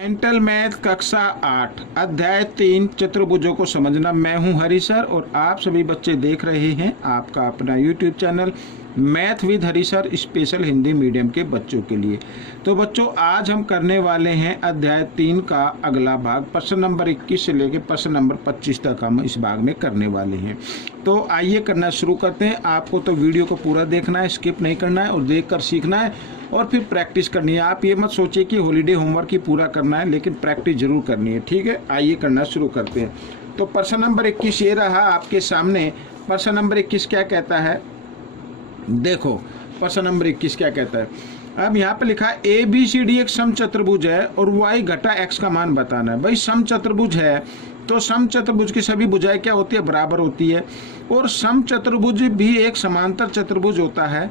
Mental math कक्षा 8 अध्याय 3 चतुर्भुजों को समझना। मैं हूं हरि सर और आप सभी बच्चे देख रहे हैं आपका अपना YouTube channel math with Hari sir special Hindi medium के बच्चों के लिए। तो बच्चों आज हम करने वाले हैं अध्याय 3 का अगला भाग। प्रश्न नंबर 21 से लेकर प्रश्न नंबर 25 तक हम इस भाग में करने वाले हैं। तो आइए करना शुरू करते हैं। आपको तो वीडियो को पूरा देखना है, स्किप नहीं करना है और देखकर सीखना है और फिर प्रैक्टिस करनी है। आप ये मत सोचिए कि हॉलीडे होमवर्क ही पूरा करना है, लेकिन प्रैक्टिस जरूर करनी है। ठीक है, आइए करना शुरू करते हैं। तो प्रश्न नंबर 21 ये रहा आपके सामने। प्रश्न नंबर 21 क्या कहता है, देखो प्रश्न नंबर 21 क्या कहता है। अब यहाँ पे लिखा है ABCD एक समचतुर्भुज है और y घटा x का मान बताना है। भाई समचतुर्भुज है तो समचतुर्भुज की सभी भुजाएं क्या होती है, बराबर होती है। और समचतुर्भुज भी एक समांतर चतुर्भुज होता है,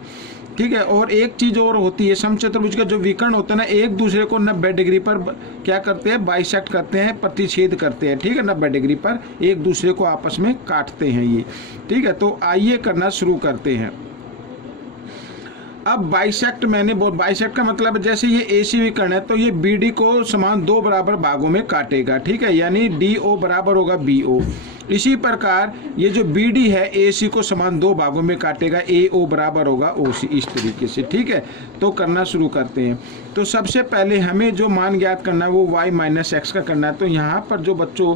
ठीक है। और एक चीज और होती है, समचतुर्भुज का जो विकर्ण होता है ना, एक दूसरे को 90 डिग्री पर क्या करते हैं, बाइसेक्ट करते हैं, प्रतिच्छेद करते हैं। ठीक है, 90 डिग्री पर एक दूसरे को आपस में काटते हैं ये। ठीक है, तो आइए करना शुरू करते हैं। अब बाइसेक्ट मैंने बाइसेक्ट का मतलब जैसे ये AC विकर्ण है तो ये BD को समान दो बराबर भागों में काटेगा। ठीक है, यानी DO बराबर होगा BO। इसी प्रकार ये जो BD है AC को समान दो भागों में काटेगा, AO बराबर होगा OC। इस तरीके से। ठीक है, तो करना शुरू करते हैं। तो सबसे पहले हमें जो मान ज्ञात करना है वो y माइनस एक्स का करना है। तो यहाँ पर जो बच्चों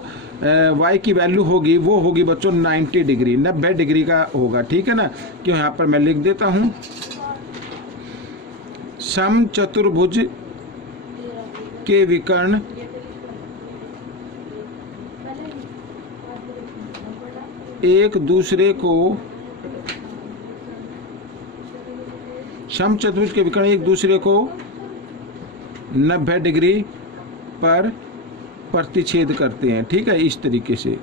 y की वैल्यू होगी वो होगी बच्चों 90 डिग्री, 90 डिग्री का होगा। ठीक है ना, क्यों यहाँ पर मैं लिख देता हूँ समचतुर्भुज के विकर्ण एक दूसरे को समचतुर्भुज के विकर्ण एक दूसरे को 90 डिग्री पर प्रतिच्छेद करते हैं। ठीक है, इस तरीके से।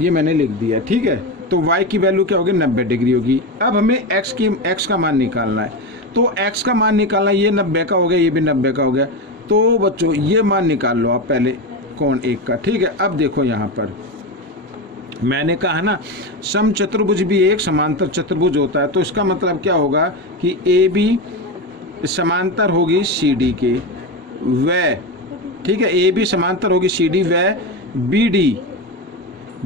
ये मैंने लिख दिया। ठीक है, तो y की वैल्यू क्या होगी, 90 डिग्री होगी। अब हमें x का मान निकालना है। तो x का मान निकालना, ये 90 का हो गया, ये भी 90 का हो गया। तो बच्चों ये मान निकाल लो आप पहले कोण 1 का। ठीक है, अब देखो यहाँ पर मैंने कहा ना समचतुर्भुज भी एक समांतर चतुर्भुज होता है। तो इसका मतलब क्या होगा कि AB समांतर होगी CD के, व ठीक है, AB समांतर होगी CD व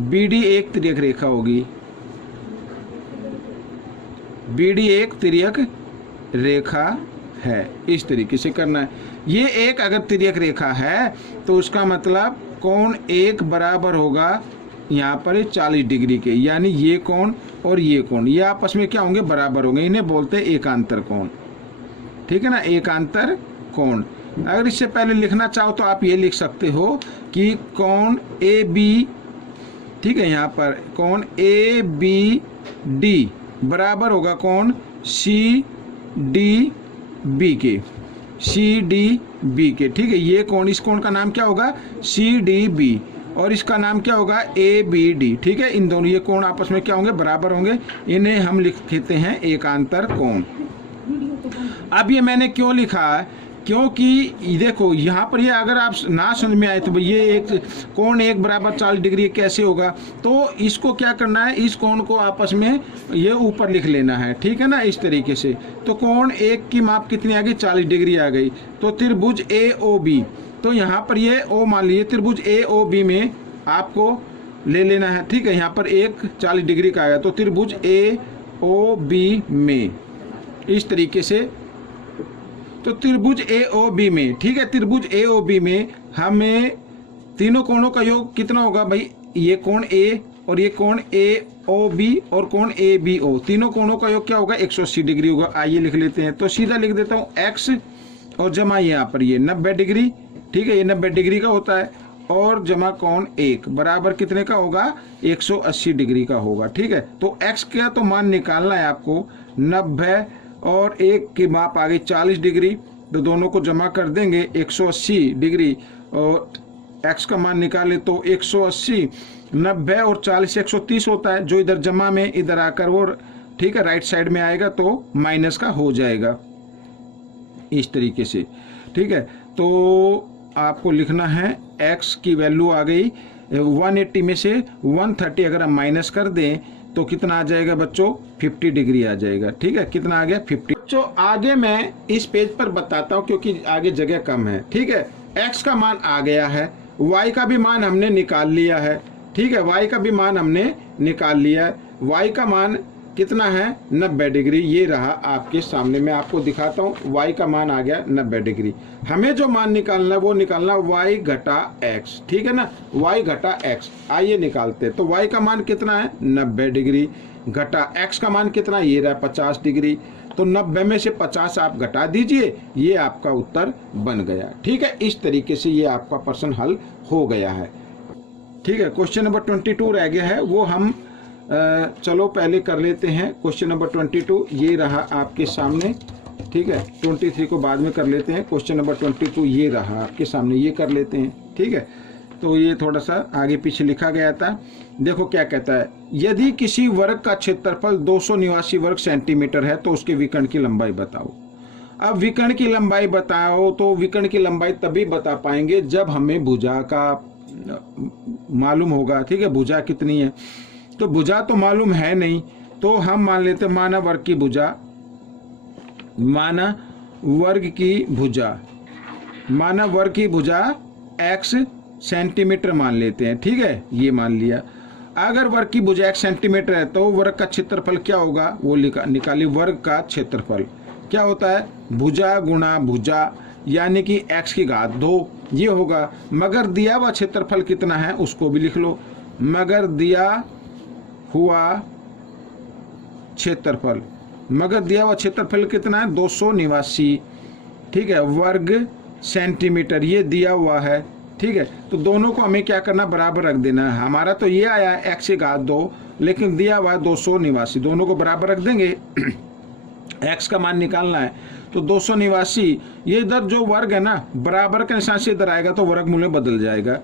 BD एक तिर्यक रेखा होगी, BD एक तिर्यक रेखा है। इस तरीके से करना है। ये एक अगर तिर्यक रेखा है तो उसका मतलब कोण 1 बराबर होगा यहाँ पर 40 डिग्री के, यानी ये कोण और ये कोण ये आपस में क्या होंगे, बराबर होंगे। इन्हें बोलते हैं एकांतर कोण। ठीक है ना, एकांतर कोण। अगर इससे पहले लिखना चाहो तो आप ये लिख सकते हो कि कोण AB, ठीक है, यहाँ पर कोण ABD बराबर होगा कोण CDB के, CDB के। ठीक है, ये कोण, इस कोण का नाम क्या होगा, CDB, और इसका नाम क्या होगा, ABD। ठीक है, इन दोनों ये कोण आपस में क्या होंगे, बराबर होंगे। इन्हें हम लिखते हैं एकांतर कोण। अब ये मैंने क्यों लिखा है, क्योंकि देखो यहाँ पर ये अगर आप ना समझ में आए तो ये एक कोण 1 बराबर 40 डिग्री कैसे होगा, तो इसको क्या करना है, इस कोण को आपस में ये ऊपर लिख लेना है। ठीक है ना, इस तरीके से। तो कोण 1 की माप कितनी आ गई, 40 डिग्री आ गई। तो त्रिभुज AOB, तो यहाँ पर ये O मान लीजिए, त्रिभुज AOB में आपको ले लेना है। ठीक है, यहाँ पर एक 40 डिग्री का आया, तो त्रिभुज AOB में इस तरीके से। तो त्रिभुज AOB में, ठीक है, त्रिभुज AOB में हमें तीनों कोणों का योग कितना होगा भाई, ये कोण A और ये कोण AOB और कोण ABO, तीनों कोणों का योग क्या होगा, 180 डिग्री होगा। आइए लिख लेते हैं। तो सीधा लिख देता हूँ x और जमा यहाँ पर ये 90 डिग्री। ठीक है, ये 90 डिग्री का होता है, और जमा कोण 1 बराबर कितने का होगा, 180 डिग्री का होगा। ठीक है, तो x का तो मान निकालना है आपको, 90 और 1 की माप आ गई 40 डिग्री, तो दोनों को जमा कर देंगे 180 डिग्री, और x का मान निकाले तो 180, 90 और 40 130 होता है, जो इधर जमा में इधर आकर वो ठीक है राइट साइड में आएगा तो माइनस का हो जाएगा इस तरीके से। ठीक है, तो आपको लिखना है x की वैल्यू आ गई 180 में से 130 अगर हम माइनस कर दें तो कितना आ जाएगा बच्चों, 50 डिग्री आ जाएगा। ठीक है, कितना आ गया 50। बच्चों आगे मैं इस पेज पर बताता हूँ क्योंकि आगे जगह कम है। ठीक है, x का मान आ गया है, y का भी मान हमने निकाल लिया है। ठीक है, y का भी मान हमने निकाल लिया है। y का मान कितना है 90 डिग्री, ये रहा आपके सामने, मैं आपको दिखाता हूँ। y का मान आ गया 90 डिग्री। हमें जो मान निकालना है वो निकालना y घटा x, ठीक है ना, y घटा x। आइए निकालते हैं। तो y का मान कितना है 90 डिग्री, घटा x का मान कितना, ये रहा 50 डिग्री। तो 90 में से 50 आप घटा दीजिए, ये आपका उत्तर बन गया। ठीक है, इस तरीके से ये आपका प्रश्न हल हो गया है। ठीक है, क्वेश्चन नंबर 22 रह गया है, वो हम चलो पहले कर लेते हैं। क्वेश्चन नंबर 22 ये रहा आपके सामने। ठीक है, 23 को बाद में कर लेते हैं। क्वेश्चन नंबर 22 ये रहा आपके सामने, ये कर लेते हैं। ठीक है, तो ये थोड़ा सा आगे पीछे लिखा गया था। देखो क्या कहता है, यदि किसी वर्ग का क्षेत्रफल 289 वर्ग सेंटीमीटर है तो उसके विकर्ण की लंबाई बताओ। अब विकर्ण की लंबाई बताओ, तो विकर्ण की लंबाई तभी बता पाएंगे जब हमें भुजा का मालूम होगा। ठीक है, भुजा कितनी है, तो भुजा तो मालूम है नहीं, तो हम मान लेते माना वर्ग की भुजा, माना वर्ग की भुजा, माना वर्ग की भुजा x सेंटीमीटर मान लेते हैं। ठीक है, ये मान लिया। अगर वर्ग की भुजा 1 सेंटीमीटर है तो वर्ग का क्षेत्रफल क्या होगा, वो निकालिए। वर्ग का क्षेत्रफल क्या होता है, भुजा गुणा भुजा, यानी कि x की घात 2, ये होगा। मगर दिया हुआ क्षेत्रफल कितना है उसको भी लिख लो। मगर दिया हुआ क्षेत्रफल, मगर दिया हुआ क्षेत्रफल कितना है 289, ठीक है, वर्ग सेंटीमीटर, ये दिया हुआ है। ठीक है, तो दोनों को हमें क्या करना, बराबर रख देना है। हमारा तो ये आया है x की घात 2, लेकिन दिया हुआ है 289, दोनों को बराबर रख देंगे। x का मान निकालना है, तो 289, ये इधर जो वर्ग है ना, बराबर के निशान से इधर आएगा तो वर्गमूल में बदल जाएगा,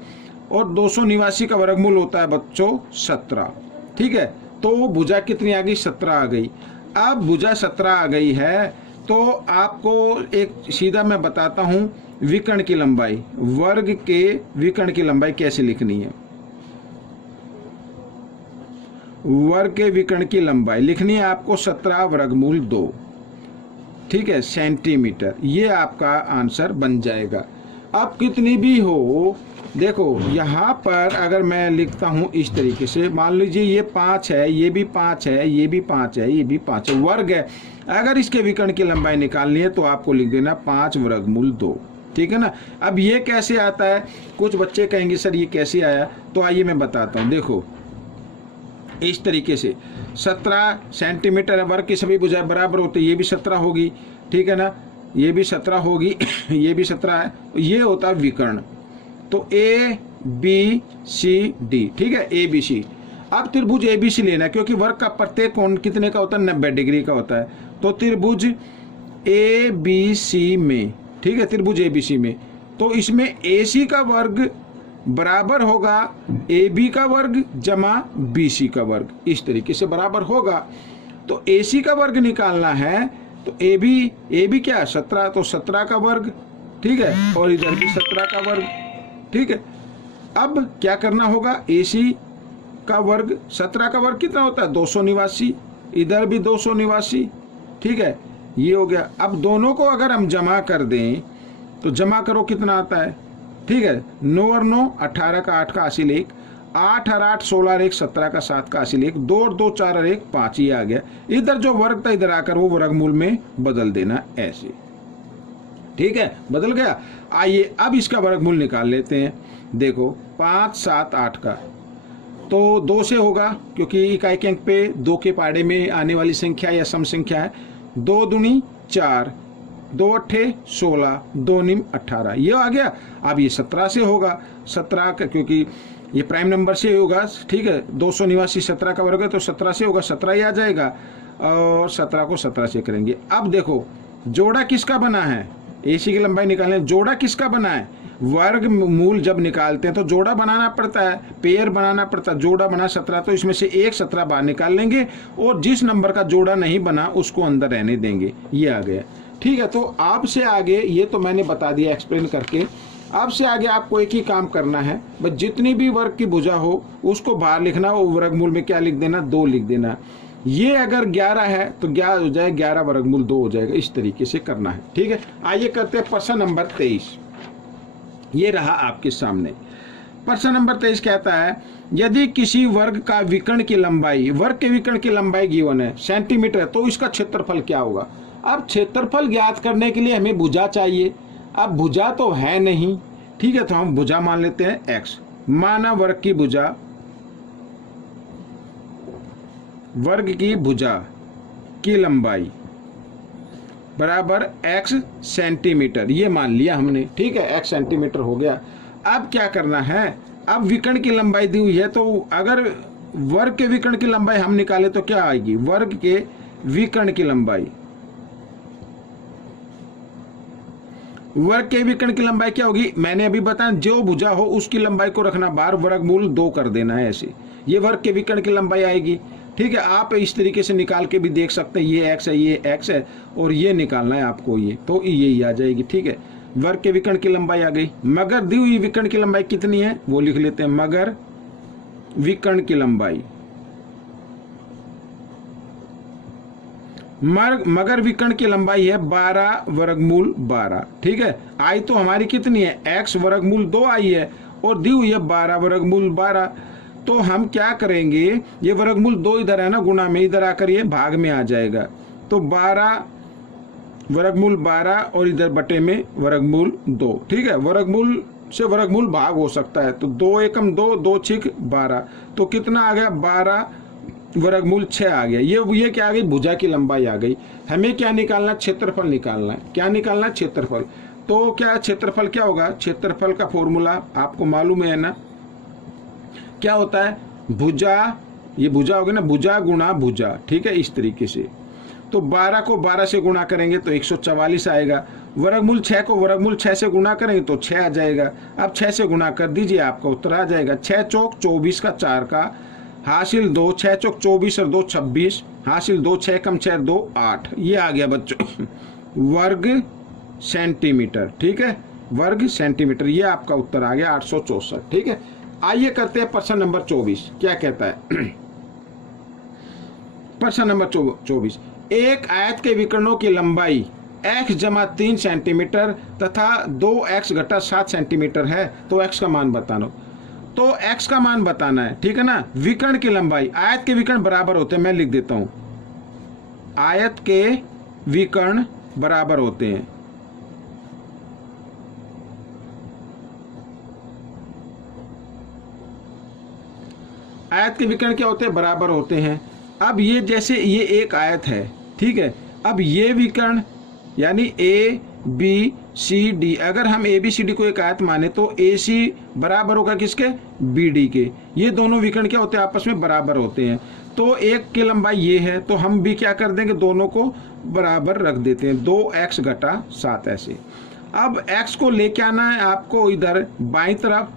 और 289 का वर्गमूल होता है बच्चों 17। ठीक है, तो भुजा कितनी आ गई, 17 आ गई। अब भुजा 17 आ गई है, तो आपको एक सीधा मैं बताता हूं विकर्ण की लंबाई, वर्ग के विकर्ण की लंबाई कैसे लिखनी है। वर्ग के विकर्ण की लंबाई लिखनी है आपको 17 वर्गमूल 2, ठीक है, सेंटीमीटर, ये आपका आंसर बन जाएगा। अब कितनी भी हो, देखो यहाँ पर अगर मैं लिखता हूँ इस तरीके से, मान लीजिए ये 5 है, ये भी 5 है, ये भी 5 है, ये भी 5 है, वर्ग है। अगर इसके विकर्ण की लंबाई निकालनी है तो आपको लिख देना 5 वर्गमूल 2। ठीक है ना। अब ये कैसे आता है, कुछ बच्चे कहेंगे सर ये कैसे आया, तो आइए मैं बताता हूँ। देखो इस तरीके से 17 सेंटीमीटर वर्ग की सभी भुजाएं बराबर होती है, ये भी 17 होगी, ठीक है ना, ये भी 17 होगी, ये भी 17 है, ये होता है विकर्ण। तो ए बी सी डी, ठीक है, ए बी सी। अब त्रिभुज ए बी सी लेना है, क्योंकि वर्ग का प्रत्येक कोण कितने का होता है, 90 डिग्री का होता है। तो त्रिभुज ए बी सी में, ठीक है, त्रिभुज ए बी सी में, तो इसमें ए सी का वर्ग बराबर होगा ए बी का वर्ग जमा बी सी का वर्ग, इस तरीके से बराबर होगा। तो ए सी का वर्ग निकालना है, तो ए बी क्या है 17, तो 17 का वर्ग, ठीक है, और इधर भी 17 का वर्ग, ठीक है। अब क्या करना होगा, ए सी का वर्ग 17 का वर्ग कितना होता है 289, इधर भी 289, ठीक है, ये हो गया। अब दोनों को अगर हम जमा कर दें तो जमा करो कितना आता है, ठीक है, 9 और 9 18 का 8 का हासिल 1, 8 और 8 16 और 1 17 का 7 का हासिल 1, 2 और 2 4 और 1 5, ये आ गया। इधर जो वर्ग था इधर आकर वो वर्गमूल में बदल देना ऐसे, ठीक है, बदल गया। आइए अब इसका वर्गमूल निकाल लेते हैं। देखो 5 7 8 का, तो 2 से होगा, क्योंकि इकाई के अंक पे 2 के पहाड़े में आने वाली संख्या या सम संख्या है। 2 दूनी 4, 2 अट्ठे 16, 2 निम 18, ये आ गया। अब ये 17 से होगा, 17 का, क्योंकि ये प्राइम नंबर से होगा, ठीक है, 289 17 का वर्ग है, तो 17 से होगा, 17 ही आ जाएगा, और 17 को 17 से करेंगे। अब देखो जोड़ा किसका बना है, एसी की लंबाई निकालने, जोड़ा किसका बना है, वर्ग मूल जब निकालते हैं तो जोड़ा बनाना पड़ता है, पेयर बनाना पड़ता है। जोड़ा बना 17, तो इसमें से एक 17 बाहर निकाल लेंगे, और जिस नंबर का जोड़ा नहीं बना उसको अंदर रहने देंगे, ये आ गया, ठीक है। तो आपसे आगे, ये तो मैंने बता दिया एक्सप्लेन करके, आपसे आगे आपको एक ही काम करना है, बस जितनी भी वर्ग की भुजा हो उसको बाहर लिखना, वो वर्गमूल में क्या लिख देना, 2 लिख देना। ये अगर 11 है तो 11 हो जाए 11 वर्गमूल 2 हो जाएगा। इस तरीके से करना है, ठीक है। आइए करते हैं प्रश्न नंबर 23। ये रहा आपके सामने। प्रश्न नंबर 23 कहता है यदि किसी वर्ग का विकर्ण की लंबाई, वर्ग के विकर्ण की लंबाई गिवन है सेंटीमीटर है, तो इसका क्षेत्रफल क्या होगा। अब क्षेत्रफल ज्ञात करने के लिए हमें भुजा चाहिए। अब भुजा तो है नहीं, ठीक है, तो हम भुजा मान लेते हैं x। माना वर्ग की भुजा, वर्ग की भुजा की लंबाई बराबर x सेंटीमीटर, ये मान लिया हमने, ठीक है, x सेंटीमीटर हो गया। अब क्या करना है, अब विकर्ण की लंबाई दी हुई है, तो अगर वर्ग के विकर्ण की लंबाई हम निकाले तो क्या आएगी, वर्ग के विकर्ण की लंबाई, वर्ग के विकर्ण की लंबाई क्या होगी, मैंने अभी बताया जो भुजा हो उसकी लंबाई को रखना बाहर, वर्गमूल 2 कर देना है, ऐसे ये वर्ग के विकर्ण की लंबाई आएगी, ठीक है। आप इस तरीके से निकाल के भी देख सकते हैं, ये x है, ये x है, और ये निकालना है आपको, ये तो यही आ जाएगी, ठीक है। वर्ग के विकर्ण की लंबाई आ गई। मगर दी हुई विकर्ण की लंबाई कितनी है वो लिख लेते हैं, मगर विकर्ण की लंबाई, मगर विकर्ण की लंबाई है 12 वर्गमूल 12, ठीक है। आई तो हमारी कितनी है, x वर्गमूल 2 आई है, और दी हुई है 12 वर्गमूल 12। तो हम क्या करेंगे, ये वर्गमूल 2 इधर है ना, गुणा में, इधर आकर ये भाग में आ जाएगा, तो 12 वर्गमूल 12 और इधर बटे में वर्गमूल 2, ठीक है। वर्गमूल से वर्गमूल भाग हो सकता है, तो 2 एकम 2, 2 छिक 12, तो कितना आ गया, 12 वर्गमूल 6 आ गया। ये क्या आ गई, भुजा की लंबाई आ गई। हमें क्या निकालना, क्षेत्रफल निकालना है। क्या निकालना है, क्षेत्रफल। तो क्या क्षेत्रफल क्या होगा, क्षेत्रफल का फॉर्मूला आपको मालूम है ना, क्या होता है, भुजा, ये भुजा होगी ना, भुजा गुणा भुजा, ठीक है, इस तरीके से। तो 12 को 12 से गुणा करेंगे तो 144 आएगा। वर्गमूल 6 को वर्गमूल 6 से गुणा करेंगे तो 6 आ जाएगा। अब 6 से गुणा कर दीजिए, आपका उत्तर आ जाएगा। 6 चौक 24 का 4 का हासिल 2, 6 चौक 24 और 2 26, हासिल 2, 6 कम 6 2 8, ये आ गया बच्चों वर्ग सेंटीमीटर, ठीक है, वर्ग सेंटीमीटर, ये आपका उत्तर आ गया 864, ठीक है। आइए करते हैं प्रश्न नंबर 24, क्या कहता है प्रश्न नंबर 24, एक आयत के विकर्णों की लंबाई x जमा 3 सेंटीमीटर तथा 2x घटा 7 सेंटीमीटर है, तो x का मान बताना। तो x का मान बताना है, ठीक है ना। विकर्ण की लंबाई, आयत के विकर्ण बराबर होते हैं, मैं लिख देता हूं, आयत के विकर्ण बराबर होते हैं, आयत के विकर्ण क्या होते हैं, बराबर होते हैं। अब ये जैसे ये एक आयत है, ठीक है, अब ये विकर्ण यानी ए बी सी डी, अगर हम ए बी सी डी को एक आयत माने तो ए सी बराबर होगा किसके, बी डी के। ये दोनों विकर्ण क्या होते हैं, आपस में बराबर होते हैं। तो एक की लंबाई ये है, तो हम भी क्या कर देंगे, दोनों को बराबर रख देते हैं, 2x घटा 7 ऐसे। अब x को लेके आना है आपको इधर बाईं तरफ,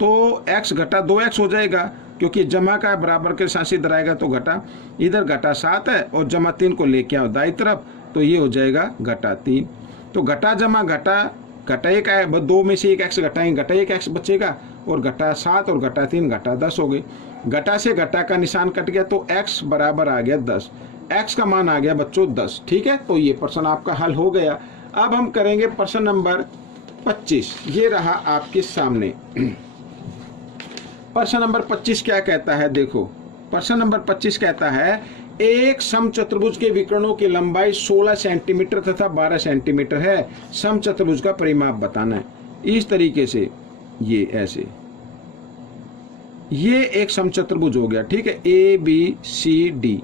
तो x घटा 2x हो जाएगा, क्योंकि जमा का है, बराबर के साथ इधर आएगा तो घटा, इधर घटा 7 है, और जमा 3 को लेके आओ दाईं तरफ, तो ये हो जाएगा घटा 3। तो घटा जमा घटा, घटा 1 है, 2 में से 1 x घटाएंगे, घटा 1 x बचेगा, और घटा 7 और घटा 3 घटा 10 हो गई। घटा से घटा का निशान कट गया, तो x बराबर आ गया 10, x का मान आ गया बच्चों 10, ठीक है। तो ये प्रश्न आपका हल हो गया। अब हम करेंगे प्रश्न नंबर 25, ये रहा आपके सामने। प्रश्न नंबर 25 क्या कहता है, देखो प्रश्न नंबर 25 कहता है एक समचतुर्भुज के विकर्णों की लंबाई 16 सेंटीमीटर तथा 12 सेंटीमीटर है, समचतुर्भुज का परिमाप बताना है। इस तरीके से ये ऐसे, ये एक समचतुर्भुज हो गया, ठीक है, ए बी सी डी,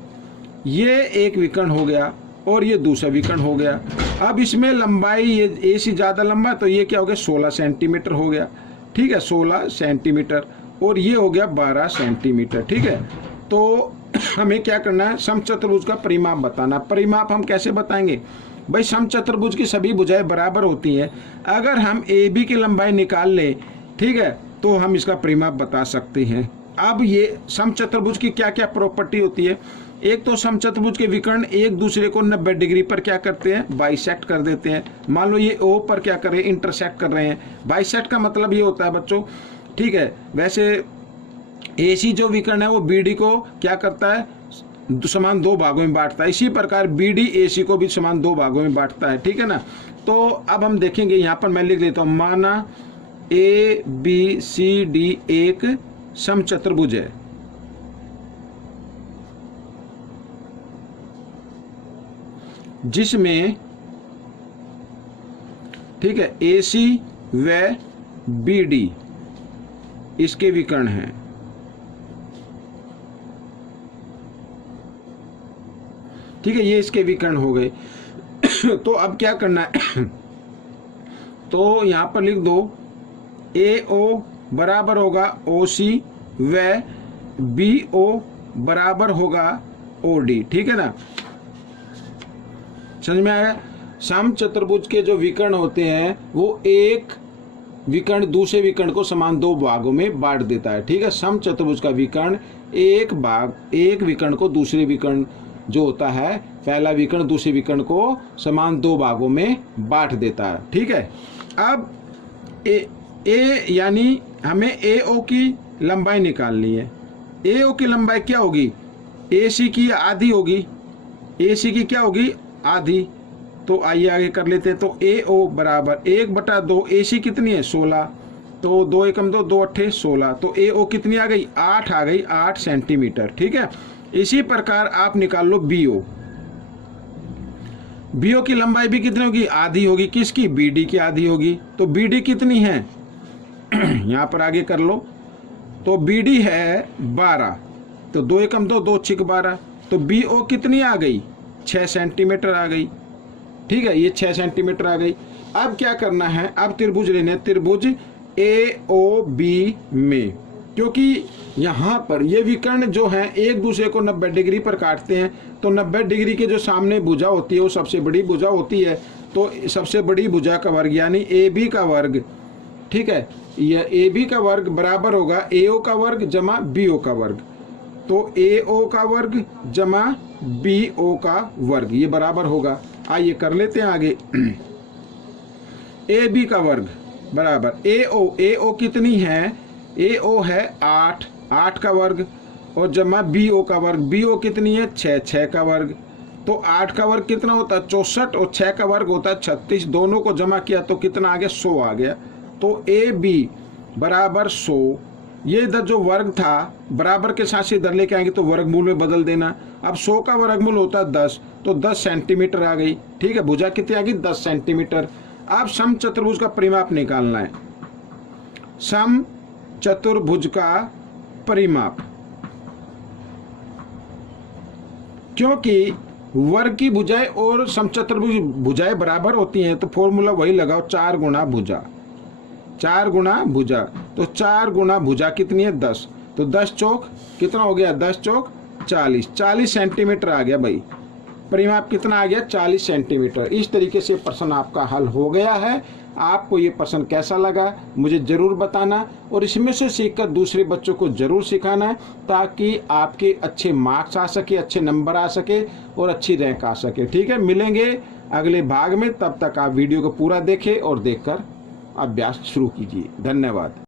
ये एक विकर्ण हो गया और ये दूसरा विकर्ण हो गया। अब इसमें लंबाई ये ए से ज्यादा लंबा, तो ये क्या हो गया, 16 सेंटीमीटर हो गया, ठीक है, 16 सेंटीमीटर, और ये हो गया 12 सेंटीमीटर, ठीक है। तो हमें क्या करना है, समचतुर्भुज का परिमाप बताना। परिमाप हम कैसे बताएंगे भाई, समचतुर्भुज की सभी भुजाएं बराबर होती हैं। अगर हम ए बी की लंबाई निकाल लें, ठीक है, तो हम इसका परिमाप बता सकते हैं। अब ये समचतुर्भुज की क्या क्या प्रॉपर्टी होती है, एक तो समचतुर्भुज के विकर्ण एक दूसरे को 90 डिग्री पर क्या करते हैं, बाइसेक्ट कर देते हैं। मान लो ये ओ पर क्या कर रहे हैं, इंटरसेक्ट कर रहे हैं। बाइसेक्ट का मतलब ये होता है बच्चों, ठीक है, वैसे AC जो विकर्ण है वो BD को क्या करता है, समान दो भागों में बांटता है। इसी प्रकार बी डी ए सी को भी समान दो भागों में बांटता है, ठीक है ना। तो अब हम देखेंगे, यहाँ पर मैं लिख लेता हूँ, माना ए बी सी डी एक समचतुर्भुज है, जिसमें, ठीक है, ए सी व बी डी इसके विकर्ण हैं। ठीक है, ये इसके विकर्ण हो गए। तो अब क्या करना है, तो यहां पर लिख दो ए ओ बराबर होगा ओ सी व बी ओ बराबर होगा ओ डी, ठीक है ना। समझ में आया। समचतुर्भुज के जो विकर्ण होते हैं वो एक विकर्ण दूसरे विकर्ण को समान दो भागों में बांट देता है, ठीक है। समचतुर्भुज का विकर्ण एक विकर्ण को दूसरे विकर्ण जो होता है, पहला विकर्ण दूसरे विकर्ण को समान दो भागों में बांट देता है, ठीक है। अब ए यानी हमें ए ओ की लंबाई निकालनी है। ए ओ की लंबाई क्या होगी, ए सी की आधी होगी, ए सी की क्या होगी, आधी। तो आइए आगे कर लेते हैं। तो ए ओ बराबर 1/2, ए सी कितनी है 16, तो 2 एकम 2, 2 अट्ठे 16, तो ए ओ कितनी आ गई, 8 आ गई, 8 सेंटीमीटर, ठीक है। इसी प्रकार आप निकाल लो बी ओ। बी ओ की लंबाई भी कितनी होगी, आधी होगी, किसकी, बी डी की आधी होगी। तो बी डी कितनी है, यहां पर आगे कर लो। तो बी डी है 12, तो 2 एकम 2, 2 छिक 12, तो बी ओ कितनी आ गई, 6 सेंटीमीटर आ गई, ठीक है। ये 6 सेंटीमीटर आ गई। अब क्या करना है, अब त्रिभुज लेने, त्रिभुज ए ओ बी में, क्योंकि यहाँ पर ये विकर्ण जो हैं एक दूसरे को 90 डिग्री पर काटते हैं, तो 90 डिग्री के जो सामने भुजा होती है वो सबसे बड़ी भुजा होती है। तो सबसे बड़ी भुजा का वर्ग यानी ए बी का वर्ग, ठीक है, यह ए बी का वर्ग बराबर होगा ए ओ का वर्ग जमा बी ओ का वर्ग। तो ए ओ का वर्ग जमा बी ओ का वर्ग, ये बराबर होगा। आइए कर लेते हैं आगे। ए बी का वर्ग बराबर ए ओ कितनी है, ए ओ है 8 का वर्ग और जमा बी ओ का वर्ग, बी ओ कितनी है 6 का वर्ग। तो 8 का वर्ग कितना होता है 64 और 6 का वर्ग होता है 36, दोनों को जमा किया तो कितना आ गया 100 आ गया। तो ए बी बराबर 100, ये इधर जो वर्ग था बराबर के साथ से इधर लेके आएंगे तो वर्गमूल में बदल देना। अब 100 का वर्गमूल होता है 10, तो 10 सेंटीमीटर आ गई, ठीक है। भुजा कितनी आ गई 10 सेंटीमीटर। अब समचतुर्भुज का परिमाप निकालना है। समचतुर्भुज का परिमाप, क्योंकि वर्ग की भुजाएं और समचतुर्भुज भुजाएं बराबर होती हैं, तो फॉर्मूला वही लगाओ, 4 गुणा भुजा, 4 गुणा भुजा। तो 4 गुणा भुजा कितनी है 10, तो 10 चौक कितना हो गया, 10 चौक 40, 40 सेंटीमीटर आ गया भाई। परिमाप कितना आ गया 40 सेंटीमीटर। इस तरीके से प्रश्न आपका हल हो गया है। आपको ये प्रश्न कैसा लगा मुझे जरूर बताना, और इसमें से सीखकर दूसरे बच्चों को जरूर सिखाना है, ताकि आपके अच्छे मार्क्स आ सके, अच्छे नंबर आ सके और अच्छी रैंक आ सके, ठीक है। मिलेंगे अगले भाग में, तब तक आप वीडियो को पूरा देखें और देखकर अभ्यास शुरू कीजिए। धन्यवाद।